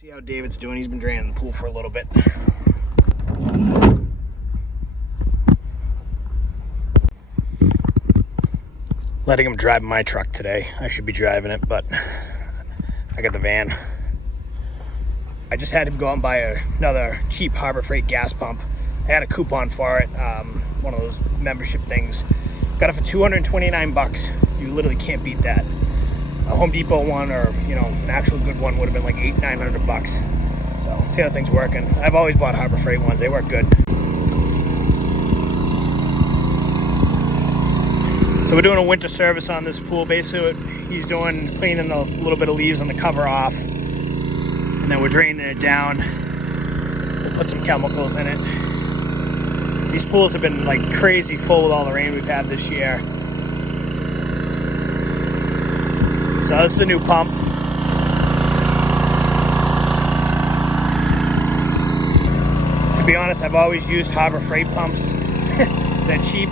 See how David's doing. He's been draining the pool for a little bit. Letting him drive my truck today. I should be driving it, but I got the van. I just had him go out and buy another cheap Harbor Freight gas pump. I had a coupon for it, one of those membership things. Got it for 229 bucks. You literally can't beat that. A Home Depot one, or an actual good one, would have been like $800-900 bucks. So see how things working. I've always bought Harbor Freight ones. They work good. So we're doing a winter service on this pool. Basically, what he's doing, cleaning a little bit of leaves on the cover off, and then we're draining it down. We'll put some chemicals in it. These pools have been like crazy full with all the rain we've had this year. So that's the new pump. To be honest, I've always used Harbor Freight pumps. They're cheap.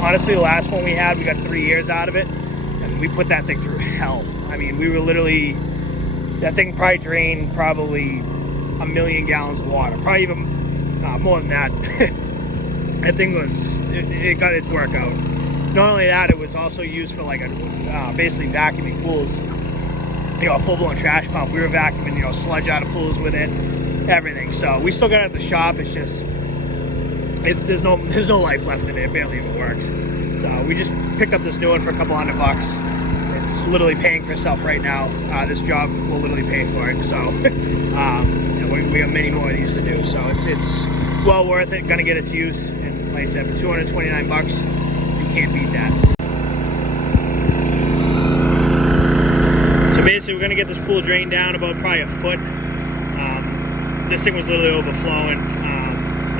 Honestly, the last one we had, we got 3 years out of it, and we put that thing through hell. I mean, we were literally, that thing probably drained probably 1 million gallons of water, probably even more than that. That thing was, it got its work out. Not only that, it was also used for like basically vacuuming pools. A full-blown trash pump. We were vacuuming, sludge out of pools with it, everything. So we still got it at the shop. It's just, there's no life left in it. It barely even works. So we just picked up this new one for a couple $100 bucks. It's literally paying for itself right now. This job will literally pay for it. So we have many more of these to do. So it's well worth it. Gonna get its use. And like I said, for 229 bucks, you can't beat that. So basically, we're gonna get this pool drained down about probably a foot. This thing was literally overflowing.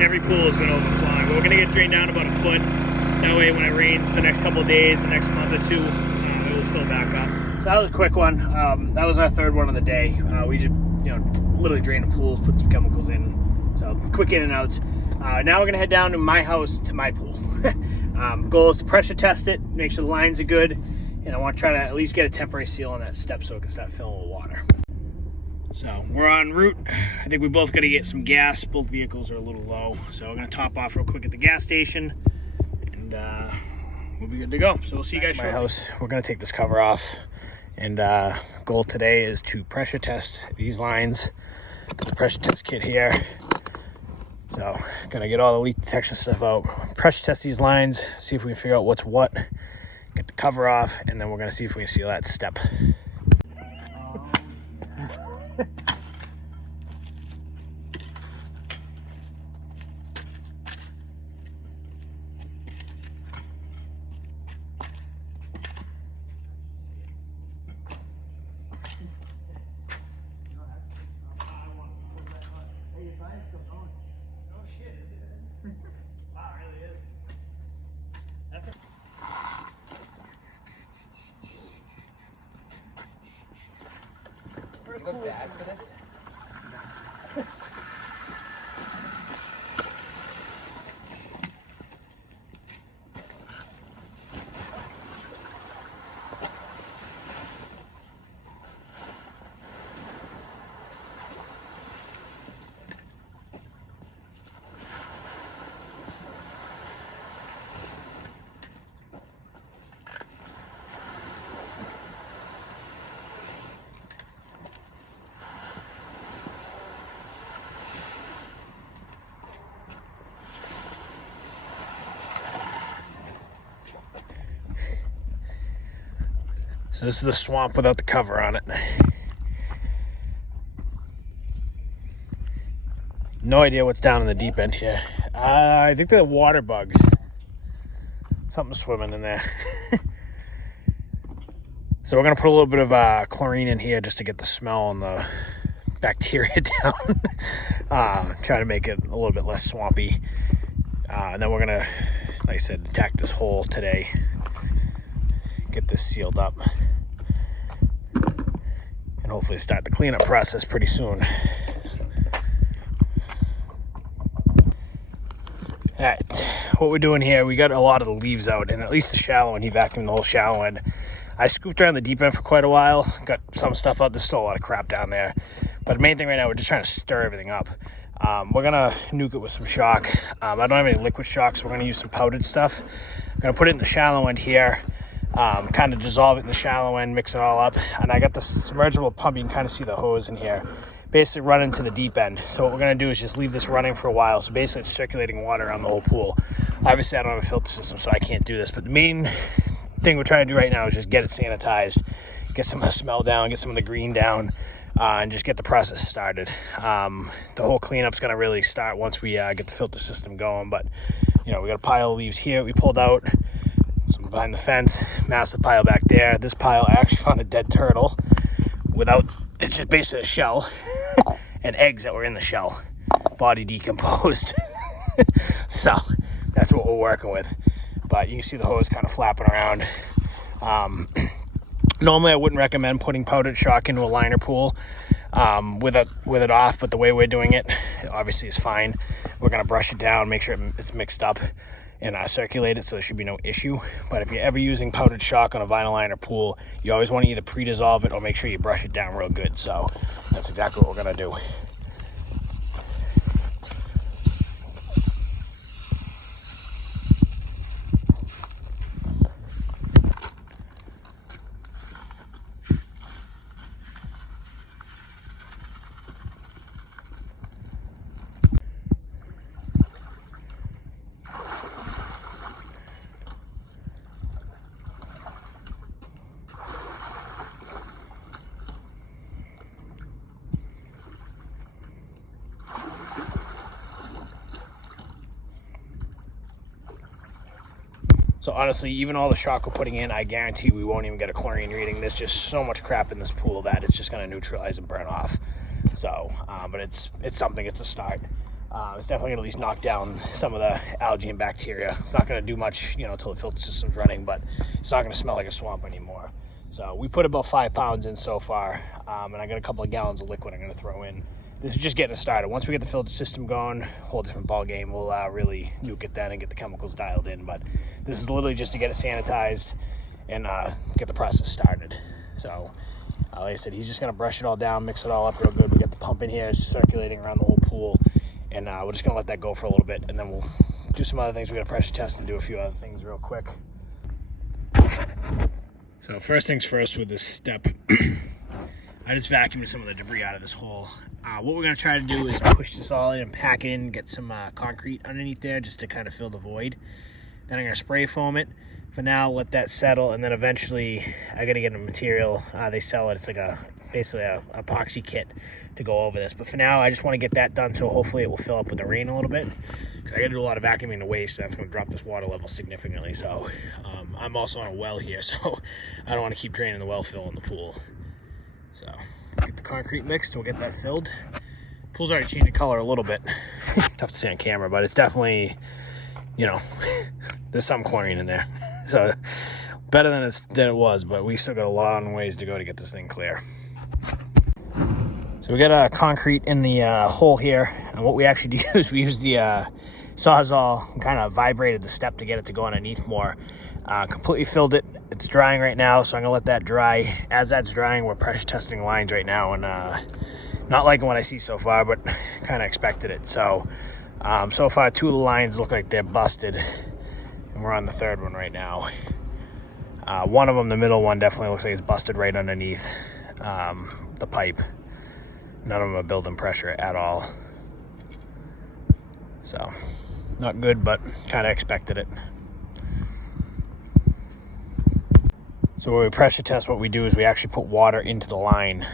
Every pool has been overflowing, but we're gonna get drained down about a foot. That way, when it rains the next couple of days, the next month or two, it will fill back up. So that was a quick one. That was our third one of the day. We just, literally drained the pools, put some chemicals in. So quick in and outs. Now we're gonna head down to my house to my pool. Goal is to pressure test it, make sure the lines are good, and I want to try to at least get a temporary seal on that step so it can start filling with water. So we're en route. I think we both got to get some gas. Both vehicles are a little low, so we're gonna top off real quick at the gas station, and we'll be good to go. So we'll see you guys shortly. At my house, we're gonna take this cover off, and goal today is to pressure test these lines. Got the pressure test kit here. So gonna get all the leak detection stuff out, pressure test these lines, see if we can figure out what's what, get the cover off, and then we're gonna see if we can seal that step. You look bad for this? So this is the swamp without the cover on it. No idea what's down in the deep end here. I think they're water bugs. Something's swimming in there. So we're gonna put a little bit of chlorine in here just to get the smell and the bacteria down. Try to make it a little bit less swampy. And then we're gonna, like I said, attack this hole today. Get this sealed up. And hopefully start the cleanup process pretty soon. Alright, what we're doing here, we got a lot of the leaves out, and at least the shallow end, he vacuumed the whole shallow end. I scooped around the deep end for quite a while, got some stuff out. There's still a lot of crap down there. But the main thing right now, we're just trying to stir everything up. We're gonna nuke it with some shock. I don't have any liquid shock, so we're gonna use some powdered stuff. I'm gonna put it in the shallow end here, kind of dissolve it in the shallow end, mix it all up. And I got the submersible pump. You can kind of see the hose in here. Basically run into the deep end. So what we're gonna do is just leave this running for a while. So basically it's circulating water around the whole pool. Obviously I don't have a filter system, so I can't do this. But the main thing we're trying to do right now is just get it sanitized, get some of the smell down, get some of the green down, and just get the process started. The whole cleanup's gonna really start once we get the filter system going. But we got a pile of leaves here we pulled out, some behind the fence, massive pile back there. This pile, I actually found a dead turtle it's just basically a shell and eggs that were in the shell, body decomposed. So that's what we're working with. But you can see the hose kind of flapping around. Normally I wouldn't recommend putting powdered shock into a liner pool with it off, but the way we're doing it obviously is fine. We're gonna brush it down, make sure it's mixed up, and circulate it, so there should be no issue. But if you're ever using powdered shock on a vinyl liner pool, you always want to either pre-dissolve it or make sure you brush it down real good. So that's exactly what we're gonna do. So honestly, even all the shock we're putting in, I guarantee we won't even get a chlorine reading. There's just so much crap in this pool that it's just gonna neutralize and burn off. So, but it's something, it's a start. It's definitely gonna at least knock down some of the algae and bacteria. It's not gonna do much, until the filter system's running, but it's not gonna smell like a swamp anymore. So we put about 5 pounds in so far, and I got a couple of gallons of liquid I'm gonna throw in. This is just getting started. Once we get the filter system going, whole different ball game. We'll really nuke it then and get the chemicals dialed in. But this is literally just to get it sanitized and get the process started. So, like I said, he's just gonna brush it all down, mix it all up real good. We got the pump in here, it's circulating around the whole pool, and we're just gonna let that go for a little bit, and then we'll do some other things. We're gonna pressure test and do a few other things real quick. So first things first with this step, I just vacuumed some of the debris out of this hole. What we're gonna try to do is push this all in and pack it in, get some concrete underneath there just to kind of fill the void. Then I'm gonna spray foam it. For now, let that settle, and then eventually I gotta get a material. They sell it. It's like basically a epoxy kit to go over this. But for now, I just want to get that done, so hopefully it will fill up with the rain a little bit, because I gotta do a lot of vacuuming to waste. That's gonna drop this water level significantly. So I'm also on a well here, so I don't want to keep draining the well fill in the pool. So get the concrete mixed, we'll get that filled. Pool's already changed the color a little bit. Tough to see on camera, but it's definitely, there's some chlorine in there. So better than it was, but we still got a long ways to go to get this thing clear. So we got concrete in the hole here, and what we actually do is we use the Sawzall and kind of vibrated the step to get it to go underneath more. Completely filled it. It's drying right now, so I'm gonna let that dry. As that's drying, we're pressure testing lines right now, and not liking what I see so far, but kind of expected it. So so far 2 of the lines look like they're busted, and we're on the 3rd one right now. One of them, the middle one, definitely looks like it's busted right underneath the pipe. None of them are building pressure at all. So not good, but kind of expected it. So when we pressure test, what we do is we actually put water into the line.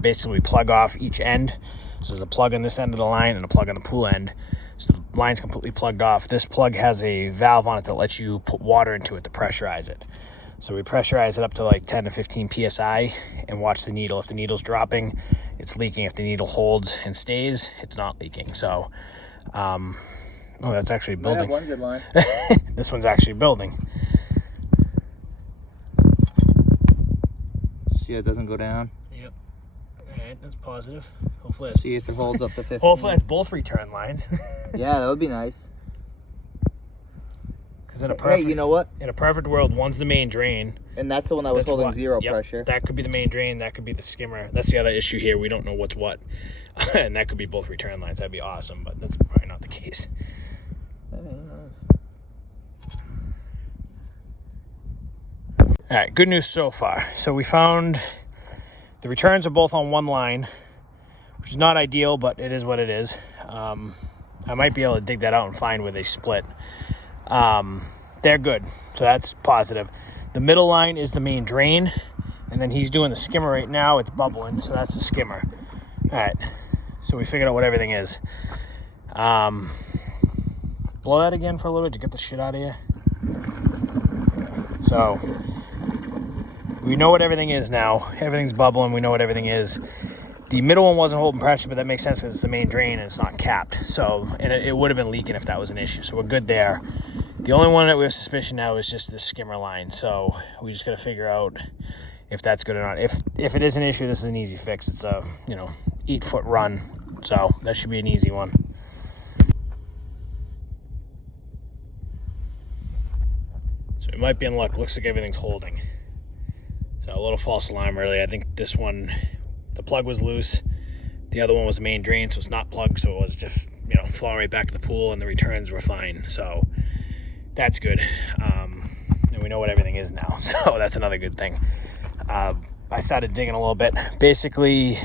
Basically, we plug off each end. So there's a plug on this end of the line and a plug on the pool end. So the line's completely plugged off. This plug has a valve on it that lets you put water into it to pressurize it. So we pressurize it up to like 10 to 15 PSI and watch the needle. If the needle's dropping, it's leaking. If the needle holds and stays, it's not leaking. So, oh, that's actually building. I have one good line. This one's actually building. See, it doesn't go down. Yep. All right, that's positive. Hopefully, see if it holds up to 15. Hopefully, that's both return lines. Yeah, that would be nice. Because in a perfect, hey, you know what? In a perfect world, one's the main drain, And that's the one that was holding zero Yep, pressure. that could be the main drain. That could be the skimmer. That's the other issue here. We don't know what's what. And that could be both return lines. That'd be awesome, but that's probably not the case. All right, good news so far. So we found the returns are both on one line, which is not ideal, but it is what it is. I might be able to dig that out and find where they split. They're good, so that's positive. The middle line is the main drain, and then he's doing the skimmer right now. It's bubbling, so that's the skimmer. All right, so we figured out what everything is. Blow that again for a little bit to get the shit out of here. So we know what everything is now. Everything's bubbling. We know what everything is. The middle one wasn't holding pressure, but that makes sense because it's the main drain and it's not capped. So, and it would have been leaking if that was an issue. So we're good there. The only one that we have suspicion now is just the skimmer line. So we just got to figure out if that's good or not. If it is an issue, this is an easy fix. It's a 8-foot run. So that should be an easy one. So we might be in luck. Looks like everything's holding. So a little false alarm really. I think this one, the plug was loose. The other one was the main drain, so it's not plugged. So it was just, flowing right back to the pool, and the returns were fine. So that's good. And we know what everything is now. So that's another good thing. I started digging a little bit. Basically,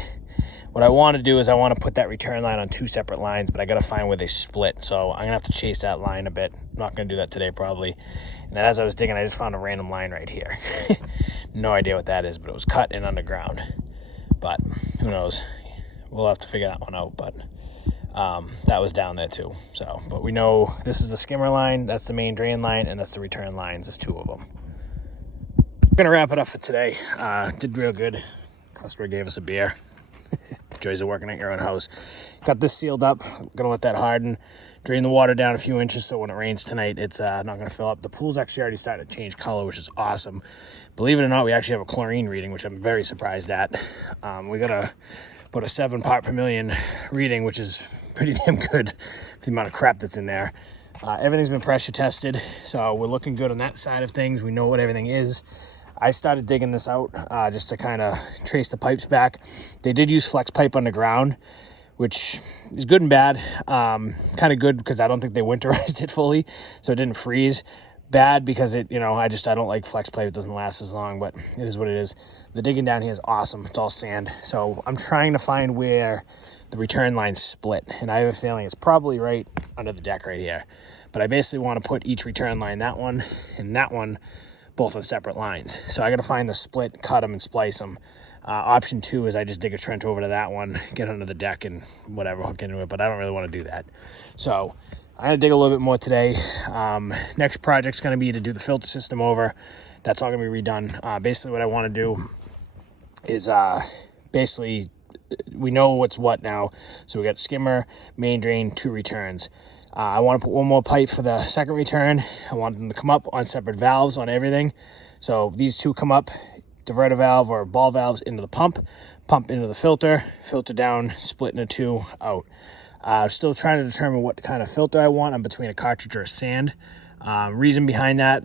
what I want to do is I want to put that return line on 2 separate lines, but I got to find where they split. So I'm going to have to chase that line a bit. I'm not going to do that today probably. And then as I was digging, I just found a random line right here. No idea what that is, but it was cut in underground. But who knows? We'll have to figure that one out. But that was down there too. So, but we know this is the skimmer line, that's the main drain line, and that's the return lines. There's 2 of them. We're going to wrap it up for today. Did real good. Customer gave us a beer. Joys of working at your own house. Got this sealed up. Gonna let that harden. Drain the water down a few inches so when it rains tonight, it's not gonna fill up. The pool's actually already starting to change color, which is awesome. Believe it or not, we actually have a chlorine reading, which I'm very surprised at. We got about a 7 part per million reading, which is pretty damn good for the amount of crap that's in there. Everything's been pressure tested, so we're looking good on that side of things. We know what everything is. I started digging this out just to kind of trace the pipes back. They did use flex pipe underground, which is good and bad. Kind of good because I don't think they winterized it fully, so it didn't freeze. Bad because it, I don't like flex pipe. It doesn't last as long, but it is what it is. The digging down here is awesome. It's all sand. So I'm trying to find where the return lines split, and I have a feeling it's probably right under the deck right here. But I basically want to put each return line, that one and that one, both on separate lines. So I got to find the split, cut them, and splice them. Option 2 is I just dig a trench over to that one, get under the deck, and whatever, hook into it. But I don't really want to do that. So I'm going to dig a little bit more today. Next project's going to be to do the filter system over. That's all going to be redone. Basically, what I want to do is basically we know what's what now. So we got skimmer, main drain, 2 returns. I want to put one more pipe for the second return. I want them to come up on separate valves on everything. So these 2 come up, diverter valve or ball valves into the pump into the filter down, split into 2, out. Still trying to determine what kind of filter I want. I'm between a cartridge or a sand. Reason behind that,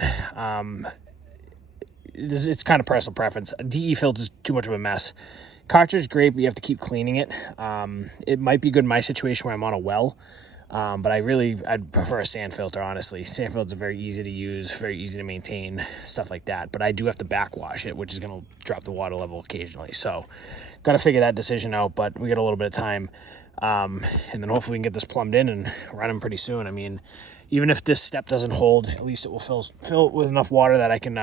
it's kind of personal preference. A DE filter is too much of a mess. Cartridge is great, but you have to keep cleaning it. It might be good in my situation where I'm on a well. But I'd prefer a sand filter, honestly. Sand filters are very easy to use, very easy to maintain, stuff like that. But I do have to backwash it, which is going to drop the water level occasionally. So got to figure that decision out, but we got a little bit of time. And then hopefully we can get this plumbed in and run them pretty soon. I mean, even if this step doesn't hold, at least it will fill it with enough water that I can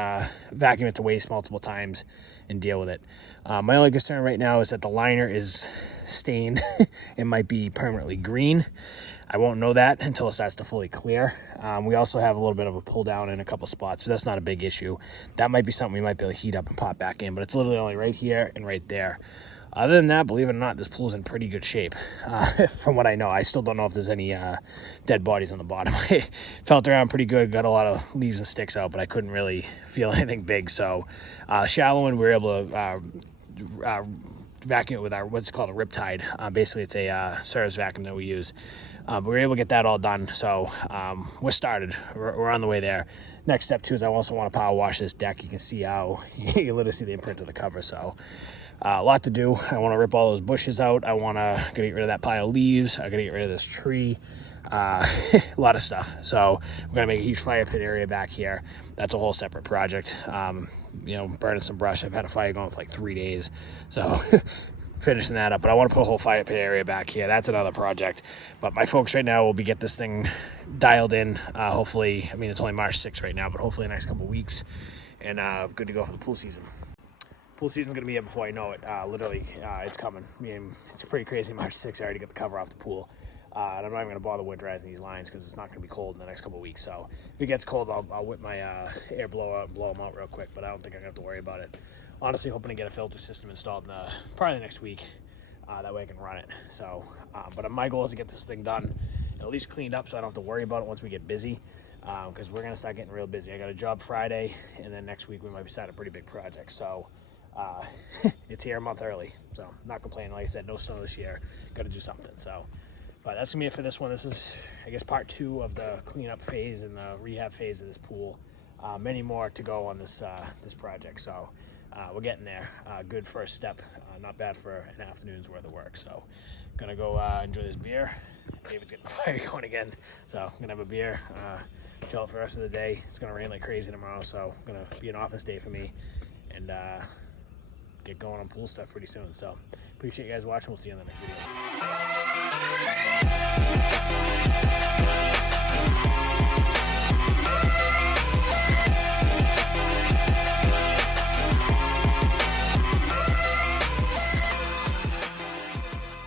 vacuum it to waste multiple times and deal with it. My only concern right now is that the liner is stained. It might be permanently green. I won't know that until it starts to fully clear. We also have a little bit of a pull down in a couple spots, but that's not a big issue. That might be something we might be able to heat up and pop back in, but it's literally only right here and right there. Other than that, believe it or not, this pool's in pretty good shape. From what I know, I still don't know if there's any dead bodies on the bottom. I felt around pretty good, got a lot of leaves and sticks out, but I couldn't really feel anything big. So shallow, and we were able to vacuum it with our what's called a Riptide. Basically, it's a service vacuum that we use. But we were able to get that all done, so we're started. We're on the way there. Next step too is I also want to power wash this deck. You can see how you can literally see the imprint of the cover. So a lot to do. I want to rip all those bushes out. I want to get rid of that pile of leaves. I got to get rid of this tree. A lot of stuff. So we're gonna make a huge fire pit area back here. That's a whole separate project. You know, burning some brush. I've had a fire going for like 3 days, so finishing that up. But I want to put a whole fire pit area back here. That's another project. But my focus right now will be get this thing dialed in. Hopefully, I mean it's only March 6th right now, but hopefully the next couple of weeks, and good to go for the pool season. Pool season's gonna be here before I know it. Literally, it's coming. I mean, it's pretty crazy. March 6th, I already got the cover off the pool. And I'm not even going to bother winterizing these lines because it's not going to be cold in the next couple of weeks. So if it gets cold, I'll whip my air blower and blow them out real quick, but I don't think I'm going to have to worry about it. Honestly, hoping to get a filter system installed in probably the next week. That way I can run it. So, but my goal is to get this thing done and at least cleaned up so I don't have to worry about it once we get busy, because we're going to start getting real busy. I got a job Friday, and then next week we might be starting a pretty big project. So it's here a month early. So not complaining. Like I said, no snow this year. Got to do something. So. But that's gonna be it for this one. This is, I guess, part 2 of the cleanup phase and the rehab phase of this pool. Many more to go on this this project. So we're getting there. Good first step. Not bad for an afternoon's worth of work. So gonna go enjoy this beer. David's getting the fire going again. So I'm gonna have a beer, chill out for the rest of the day. It's gonna rain like crazy tomorrow, so gonna be an office day for me, and get going on pool stuff pretty soon. So appreciate you guys watching. We'll see you in the next video.